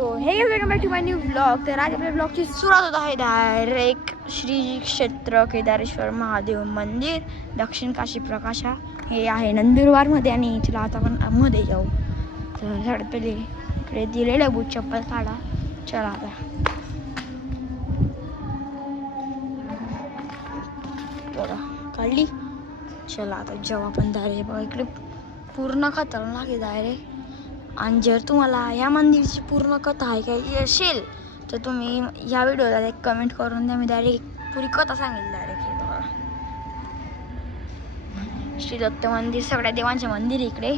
So hey welcome back to my new vlog. तर आज आपल्या ब्लॉगची सुरुवात होत आहे डायरेक्ट श्री क्षेत्र केदारेश्वर महादेव मंदिर दक्षिण काशी प्रकाशा. हे आहे नंदुरबारमध्ये आणि चला आता आपण मध्ये जाऊ. तर सगळ्यात पहिले इकडे दिलेलं बूट चप्पल काढा. चला आता बघा काढली. चला आता जाऊ आपण डायरेक्ट. बघा इकडे पूर्ण खतरनाक आहे डायरेक्ट. आणि जर तुम्हाला ह्या मंदिरची पूर्ण कथा ऐकायची असेल तर तुम्ही ह्या व्हिडिओला एक कमेंट करून द्या. मी डायरेक्ट पुरी कथा सांगेल डायरेक्ट. हे बघा श्री दत्त मंदिर, सगळ्या देवांचे मंदिर इकडे.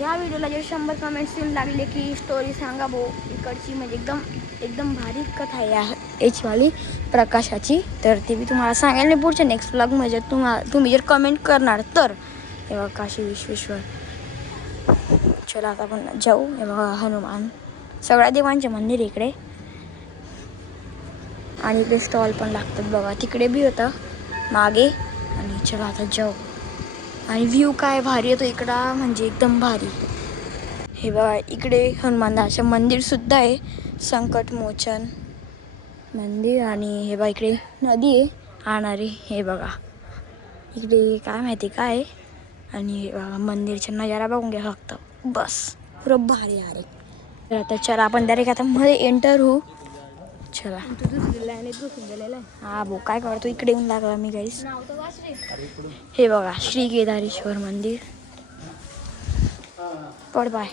या व्हिडिओला जे 100 कमेंट्स येऊन लागले की स्टोरी सांगा भाऊ इकडची, म्हणजे एकदम भारी कथा आहे याचीवाली प्रकाशाची. तर ती मी तुम्हाला सांगेल नाही पुढच्या नेक्स्ट व्लॉगमध्ये. तुम्ही जर कमेंट करणार तर. हे बघा काशी विश्वेश्वर. चला आता आपण जाऊ. हे बघा हनुमान, सगळ्या देवांचे मंदिर इकडे. आणि इकडे स्टॉल पण लागतात बघा. तिकडे बी होतं मागे. आणि चला आता जाऊ. आणि व्ह्यू काय भारी येतो इकडं, म्हणजे एकदम भारी. हे बघा इकडे हनुमानाचं मंदिर सुद्धा आहे, संकट मोचन मंदिर. आणि हे बघा इकडे नदी आहे आणारी. हे बघा इकडे काय माहिती काय आहे. आणि हे बघा मंदिरचा नजारा बघून घ्या फक्त, बस पुरं भारी आहे. तर आता चला आपण डायरेक्ट आता मध्ये एंटर होऊ. चला हा भाऊ काय करतो इकडे येऊन लागला मी गाईस. हे बघा श्री केदारेश्वर मंदिर. पड बाय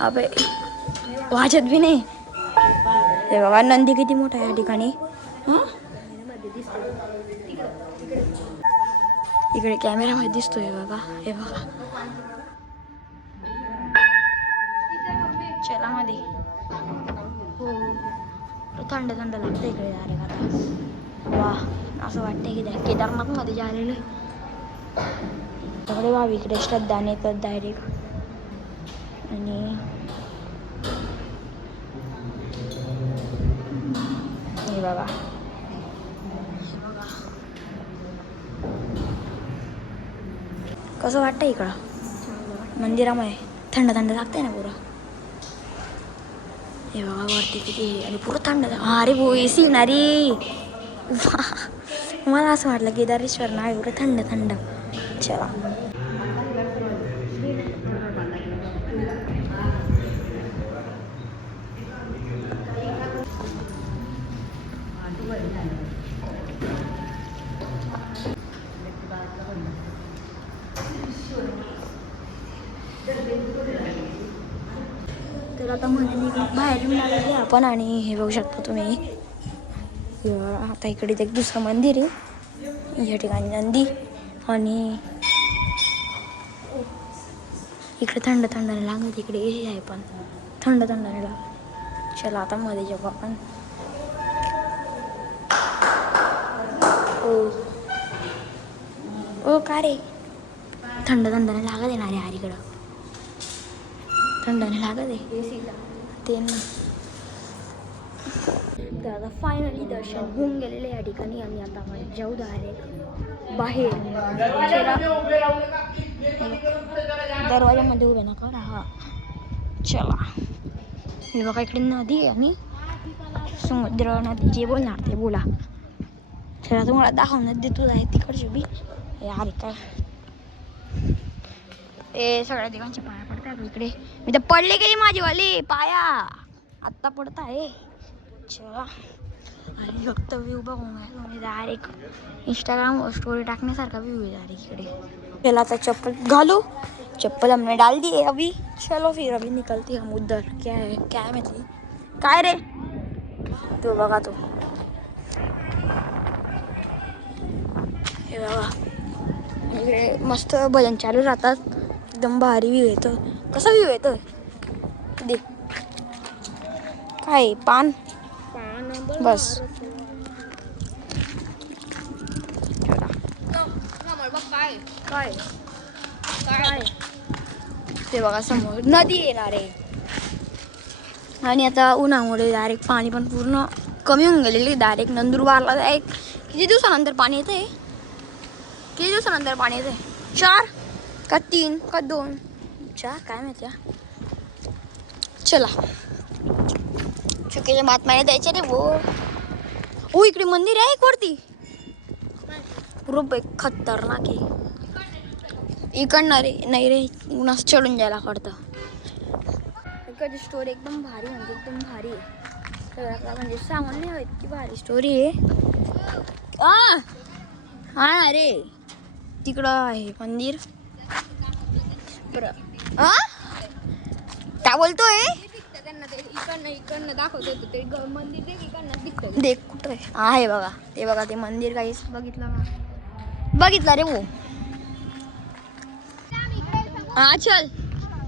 अबे वाजत भी नाही. हे बघा नंदी किती मोठा आहे या ठिकाणी. इकडे कॅमेरामध्ये दिसतोय बघा. हे बघा चला मध्ये. हो थंड थंड लागतं इकडे डायरेक्ट आता. वा असं वाटतंय की केदारनाथमध्ये झालेलं आहे. सगळे भावी इकडे श्रद्धाने येतात डायरेक्ट. आणि हे बघा कसं वाटतं इकडं मंदिरामध्ये. थंड थंड लागतंय ना पुरं. हे बघा वरती किती आणि पुरं थंड. अरे भो एसी ना रे. मला असं वाटलं केदारेश्वर ना एवढं थंड थंड. चला तर आता मध्ये बाहेर येऊन लागले आपण. आणि हे बघू शकता तुम्ही आता इकडे एक दुसरं मंदिर आहे. या ठिकाणी नंदी. आणि इकडे थंड थंड लागत. इकडे एसी आहे पण थंड थंड लागत. चला आता मध्ये जाऊ आपण. ओ का रे थंड थंडाने लागत आहे ना रे. इकडं थंडाने लागत आहे ते ना. तर आता फायनली दर्शन होऊन गेलेले या ठिकाणी. आणि आता आपण जाऊ डायरेक्ट बाहेर. दरवाजामध्ये उभे नका ना. हा चला. हे बघा इकडे नदी आहे आणि समुद्र नदी जे बोलणार ते बोला. चला तुम्हाला दाखवण्यात देतो आहे तिकडची बी. अरे काय ए सगळ्या दिवसांचे पाया पडतात इकडे. मी तर पडले गेली माझीवाली पाया आत्ता पडत आहे. चला आणि फक्त व्ह्यू बघून डायरेक्ट इंस्टाग्राम स्टोरी टाकण्यासारखा व्ह्यू आहे डायरेक्ट इकडे. चला आता चप्पल घालू. चप्पल हमने डाल दी है अभी. चलो फिर अभी निकलती हम उधर. क्या है काय माहिती काय रे. तो बघा तो. हे बघा इकडे मस्त भजन चालू राहतात. एकदम भारी व्ह्यू येतो. कसा व्ह्यू येतो दे काय पान बस. काय काय ते बघा समोर नदी येणार आहे. आणि आता उन्हामुळे डायरेक्ट पाणी पण पूर्ण कमी होऊन गेलेली. डायरेक्ट नंदुरबारला डायरेक्ट किती दिवसानंतर पाणी येते. किती दिवसानंतर पाणी येते 4 का 3 का 2 आमच्या काय माहिती. चला चुकीच्या बातम्या द्यायच्या रे वो. ओ इकडे मंदिर आहे एक वरती. रूप खतरनाक आहे. इकडणार रे नाही रे उन्हास चढून जायला पडतं. इकडची स्टोरी एकदम भारी म्हणजे एकदम भारी आहे. तर आता म्हणजे सांगून नाही हवं की भारी स्टोरी आहे. हा रे तिकडं आहे मंदिर. काय बोलतोय. इकडनं दाखवत होतं ते मंदिर देख इकडनं दिसतं. देख कुठं आहे बघा. ते बघा ते मंदिर काहीच बघितलं का. बघितलं रे वो. हा चल.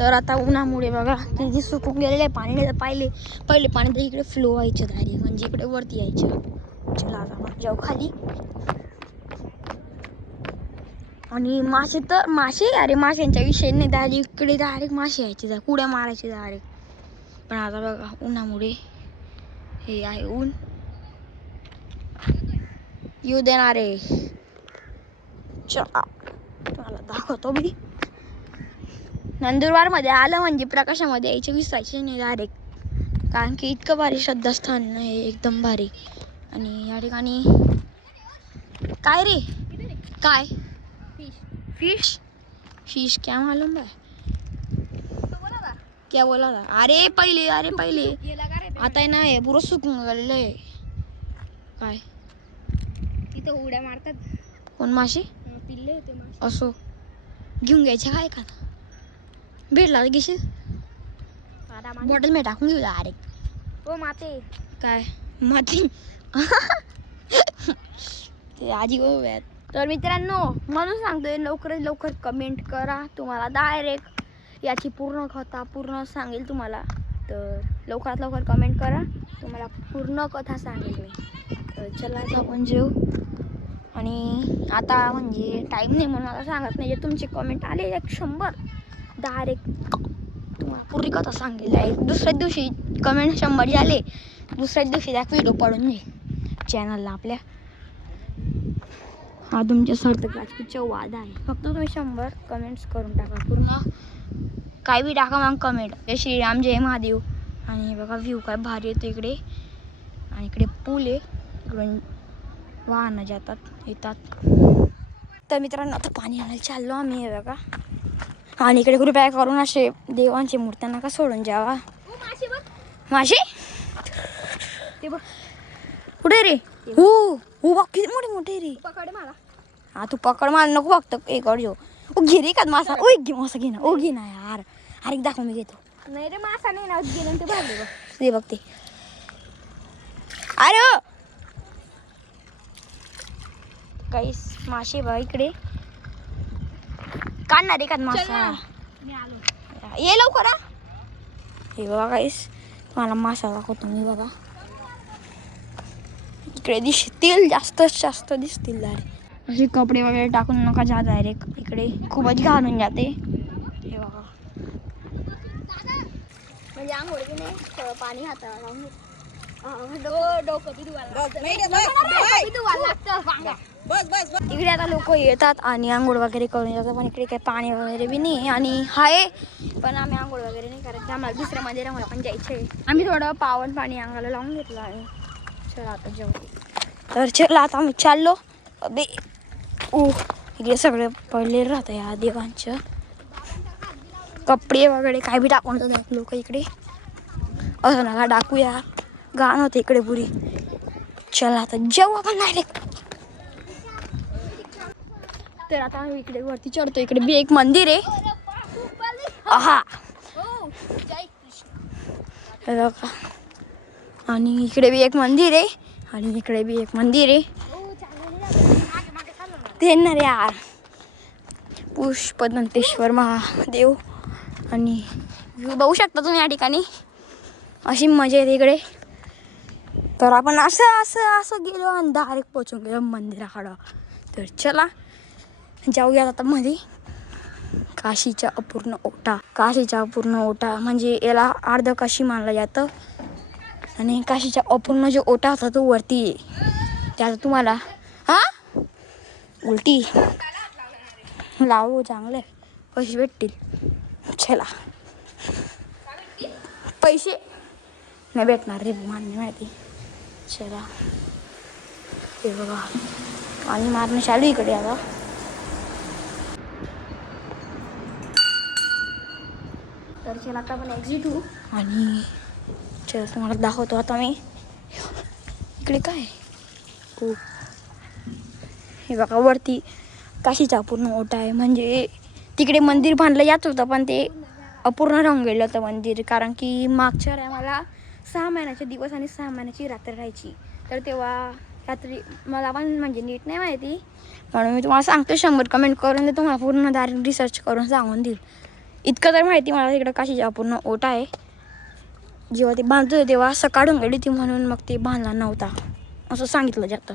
तर आता उन्हामुळे बघा ते जे सुकून गेलेले आहे पाणी पहिले पाणी तर इकडे फ्लो व्हायचं डायरेक्ट म्हणजे इकडे वरती यायचं. चला आता जाऊ खाली. आणि मासे अरे माशांच्या विषय नाही डायरेक्ट इकडे डायरेक्ट मासे यायचे कुड्या मारायचे डायरेक्ट. पण आता बघा उन्हामुळे हे आहे ऊन येऊ देणार आहे. चला तुम्हाला दाखवतो मी. नंदुरबार मध्ये आलं म्हणजे प्रकाशामध्ये यायचे विसरायचे नाही डायरेक्ट. कारण की इतकं भारी श्रद्धास्थान आहे एकदम भारी. आणि या ठिकाणी काय रे काय फिश फिश क्या मालूम है क्या बोला था. अरे पहिले आता आहे ना हे पुरं सुकून गेलेलं आहे. काय तिथं उड्या मारतात कोण मासे पिल्ले होते मासे. असो घेऊन घ्यायचे काय का भेटला घेशील. बॉटल मी टाकून घेऊ डायरेक्ट. हो माते काय माती ते आजी गोव्यात. तर मित्रांनो म्हणून सांगतोय लवकरात लवकर कमेंट करा. तुम्हाला डायरेक्ट याची पूर्ण कथा पूर्ण सांगेल तुम्हाला. तर लवकरात लवकर कमेंट करा तुम्हाला पूर्ण कथा सांगेल मी. तर चला आता आपण जेऊ. आणि आता म्हणजे टाईम नाही म्हणून आता सांगत नाही. तुमचे कमेंट आले 100 डायरेक्ट तुम्हाला पूर्ण कथा सांगेल. दुसऱ्याच दिवशी कमेंट 100 झाले दुसऱ्याच दिवशी त्या व्हिडिओ पडून जाईल चॅनलला आपल्या. हा तुमच्या सार्थक राजपूतचा वादा आहे. फक्त तुम्ही 100 कमेंट्स करून टाका पूर्ण काय बी टाका मग कमेंट. जय श्रीराम जय महादेव. आणि बघा व्ह्यू काय भारी येतो इकडे. आणि इकडे पूल आहे इकडून वाहनं जातात येतात. तर मित्रांनो आता पाणी आणायला चाललो आम्ही. हे बघा आणि इकडे कृपया करून असे देवांची मूर्त्या नका सोडून जावा. मासे ते बघ कुठे रे. हो बघ किती मोठे मोठे रे. पकड मला. हा तू पकड मला नको बघतो एक जो. ओ घे रे का मासा. ओ घे मासा घे ना. ओ घे ना यार. अरे दाखव मी घेतो. नाही रे मासा नाही ना गेलं ते भागले बघ. ते बघते. अरे ओ गाईस मासे बघा इकडे काढणार एखाद मासा. मी आलो ये लवकर. हे बघा गाईस तुम्हाला मासा दाखवतो मी. बघा इकडे दिसतील जास्त दिसतील डायरेक्ट. असे कपडे वगैरे टाकून नका जा डायरेक्ट. इकडे खूपच घालून जाते. हे बघा म्हणजे आंघोळ की नाही पाणी हाताला लावून डोकं बी धुवायला लागतं. इकडे आता लोक येतात आणि आंघोळ वगैरे करून जातात. पण इकडे काही पाणी वगैरे बी नाही आणि आहे पण आम्ही आंघोळ वगैरे नाही करत. आम्हाला दुसऱ्या मंदिरामध्ये पण जायचं आहे. आम्ही थोडं पावन पाणी अंगाला लावून घेतलं आहे. चला आता जेवू. तर चला आता आम्ही चाललो. अबे इकडे सगळे पडले राहतं या देवांचं कपडे वगैरे काय बी टाकून जातात लोक इकडे. असं नका टाकूया घाण होते इकडे पुरी. चला आता जेवू आपण डायरेक्ट. तर आता आम्ही इकडे वरती चढतो. इकडे बी एक मंदिर आहे. आहा आणि इकडे बी एक मंदिर आहे आणि इकडे बी एक मंदिर आहे. ते ना रे यार पुष्पदंतेश्वर महादेव. आणि बघू शकता तुम्ही या ठिकाणी अशी मजा येते इकडे. तर आपण असं गेलो आणि डायरेक्ट पोचून गेलो मंदिराकडं. तर चला जाऊयात आता मध्ये. काशीचा अपूर्ण ओटा म्हणजे याला अर्ध काशी मानलं जातं. आणि काशीचा अपूर्ण जो ओटा होता तो वरती आहे. त्याला तुम्हाला उलटी लावू चांगले पैसे भेटतील. चला. पैसे नाही भेटणार रे, मान्य माहिती. चला हे बघा आणि मारणं चालू इकडे आता. तर चला आता आपण एक्झिट होऊ आणि चला तुम्हाला दाखवतो आता मी. इकडे काय हो, हे बघा वरती काशीचा पूर्ण ओटा आहे. म्हणजे तिकडे मंदिर बांधलं जात होतं पण ते अपूर्ण राहून गेलं होतं मंदिर, कारण की मागच्या आम्हाला 6 महिन्याचे दिवस आणि 6 महिन्याची रात्र राहायची. तर तेव्हा रात्री मला पण म्हणजे नीट नाही माहिती, म्हणून मी तुम्हाला सांगतो. 100 कमेंट करून ते तुम्हाला पूर्ण डायरेक्ट रिसर्च करून सांगून देईल. इतकं तर माहिती मला तिकडं काशीचा पूर्ण ओटा आहे. जेव्हा ते बांधत होते तेव्हा सकाळून गेली ती, म्हणून मग ते बांधला नव्हता असं सांगितलं जातं.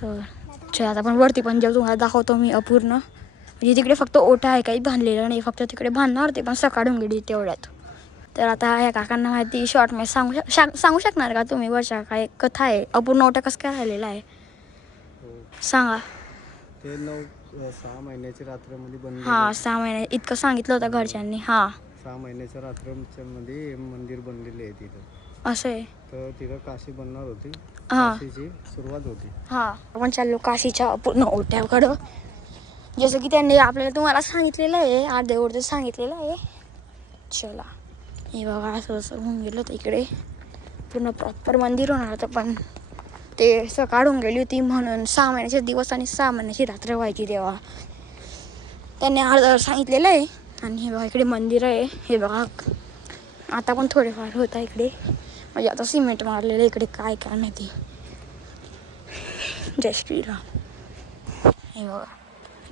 तर चला आता पण वरती पण जेव्हा तुम्हाला दाखवतो मी अपूर्ण. म्हणजे तिकडे फक्त ओटा आहे, काही बांधलेलं नाही, फक्त तिकडे बांधणार ते पण सकाळून गेली तेवढ्यात. तर आता ह्या काकांना माहिती शॉर्ट मध्ये सांगू शकणार का तुम्ही वर्षा काय कथा आहे, अपूर्ण ओटा कसं काय राहिलेला आहे सांगा. ते 6 महिन्याच्या रात्रमध्ये बनले. हां 6 महिने इतकं सांगितलं होतं घरच्यांनी. हां 6 महिन्याच्या रात्रमध्ये मंदिर बनलेले आहे तिथं. असं आहे. तर तिथं काशी बनणार होती, हां काशीची सुरुवात होती. हां आपण चाललो काशीच्या अपूर्ण ओट्याकडं. जसं की त्यांनी आपल्याला तुम्हाला सांगितलेलं आहे, अर्धे सांगितलेलं आहे. चला हे बघा असं असं होऊन गेलं होतं इकडे. पूर्ण प्रॉपर मंदिर होणार होतं पण ते सकाळून गेली होती, म्हणून 6 महिन्याचे दिवस आणि 6 महिन्याची रात्र व्हायची तेव्हा त्यांनी अर्धं सांगितलेलं आहे. आणि हे बघा इकडे मंदिर आहे. हे बघा आता पण थोडेफार होत आहे इकडे, म्हणजे आता सिमेंट मारलेलं इकडे काय काय माहिती. जय श्रीराम. हे बघा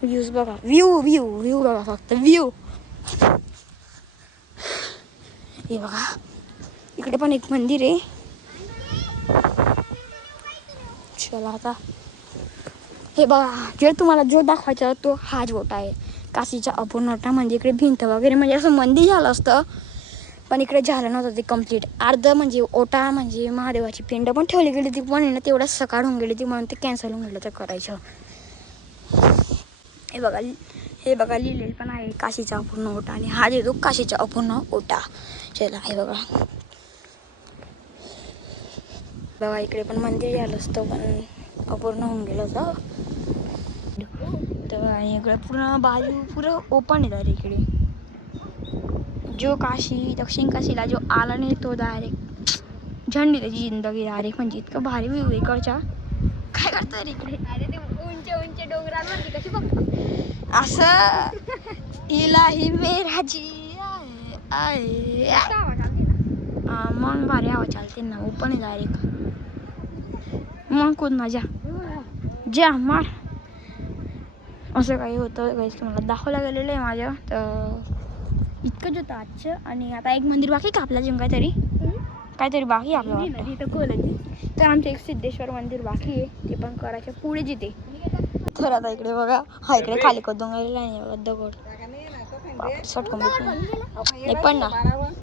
व्ह्यूज बघा, व्ह्यू बघा फक्त व्ह्यू. हे बघा इकडे पण एक मंदिर आहे. चला आता हे बघा जे तुम्हाला जो दाखवायचा तो हाच ओटा आहे, काशीचा अपूर्ण ओटा. म्हणजे इकडे भिंत वगैरे म्हणजे असं मंदिर झालं असतं, पण इकडे झालं नव्हतं ते कम्प्लीट. अर्ध म्हणजे ओटा म्हणजे महादेवाची पिंड पण ठेवली गेली ती, पण ना तेवढं सकाळ होऊन गेली ती, म्हणून ते कॅन्सल होऊन गेलं तर करायचं. हे बघा लिहिलेलं पण आहे काशीचा अपूर्ण ओटा, आणि हा देतो काशीचा अपूर्ण ओटा. चला हे बघा बघा इकडे पण मंदिर झालं असतं पण अपूर्ण होऊन गेलं होतं. तर आणि इकडे पूर्ण बाजू पुरं ओपन आहे. इकडे जो काशी दक्षिण काशीला जो आला नाही तो डायरेक्ट झंडी त्याची जिंदगी डायरेक्ट. म्हणजे इतकं भारी व्ह्यू इकडच्या. काय करतोय रे इकडे? अरे ते उंच डोंगरांवरती कशी बघतो असं इलाही मेरा जी आहे. मग भारी हवा चालते ना, ओपन आहे डायरेक्ट. मग कोण माझ्या ज्या मार असं काही होतं काही तुम्हाला दाखवलं गेलेलं आहे माझ्या. तर इतकंच होतं आजचं. आणि आता एक मंदिर बाकी का आपल्या जिम काहीतरी बाकी आपलं वाटतं. तर आमचं एक सिद्धेश्वर मंदिर बाकी आहे, ते पण करायचं पुढे जिथे. तर आता इकडे बघा हा इकडे खाली कदून गेलेला आहे बघा दगड सटकून नाही पण ना.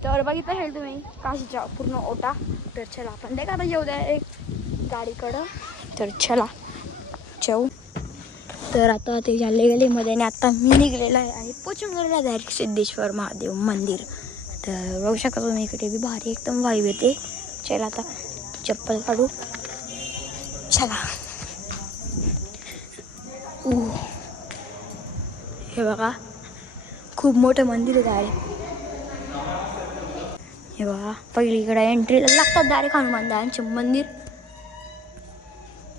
तर बघितलं असेल तुम्ही काशीचा पूर्ण ओटा. तर चला आपण देखा आता येऊ द्या एक गाडीकडं. तर चला जाऊ. तर आता ते झाले गेलेमध्ये आणि आता मी निघलेला आहे आणि पोचून गेलेला आहे डायरेक्ट सिद्धेश्वर महादेव मंदिर. तर बघू शकता तुम्ही इकडे बी भारी एकदम वाईब येते. चला आता चप्पल काढू. चला हे बघा खूप मोठं मंदिर आहे डायरेक्ट. हे बघा पहिलीकडे एंट्रीला लागतात डायरेक्ट हनुमानदारांचे मंदिर.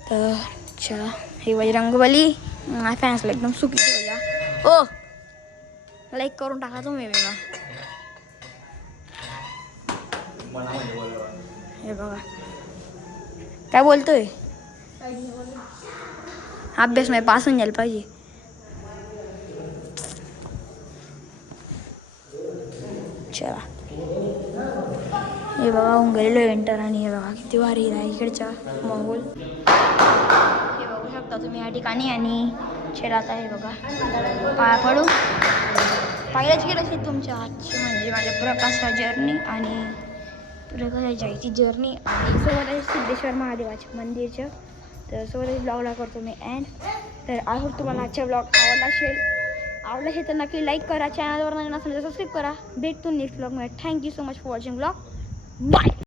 तर चला हे बजरंगबली माझ्या फॅन्सला एकदम सुखी ठेवल्या. ओ लाईक करून टाका तुम्ही बघा. हे बघा काय बोलतोय, अभ्यास मध्ये पास होऊन जायला पाहिजे. चला हे बघा होऊन गेलेलो एंटर. आणि हे बघा किती भारी आहे इकडचा माहोल. हे बघू शकता तुम्ही या ठिकाणी. आणि चला आता हे बघा पाया पडू. पाहिलंच गेलं असेल तुमच्या आजची म्हणजे माझ्या प्रकाशा जर्नी आणि प्रकाशा जायची जर्नी आणि सोबत आहे सिद्धेश्वर महादेवाच्या मंदिरचं. तर सोबत ब्लॉगला करतो मी एंड. तर आय होप तुम्हाला आजचा ब्लॉग आवडला असेल. आवडलं हे तर नक्की लाईक करा, चॅनलवर नवीन असेल तर सबस्क्राईब करा. भेटतो नेक्स्ट ब्लॉगमध्ये. Thank you so much for watching vlog. Bye.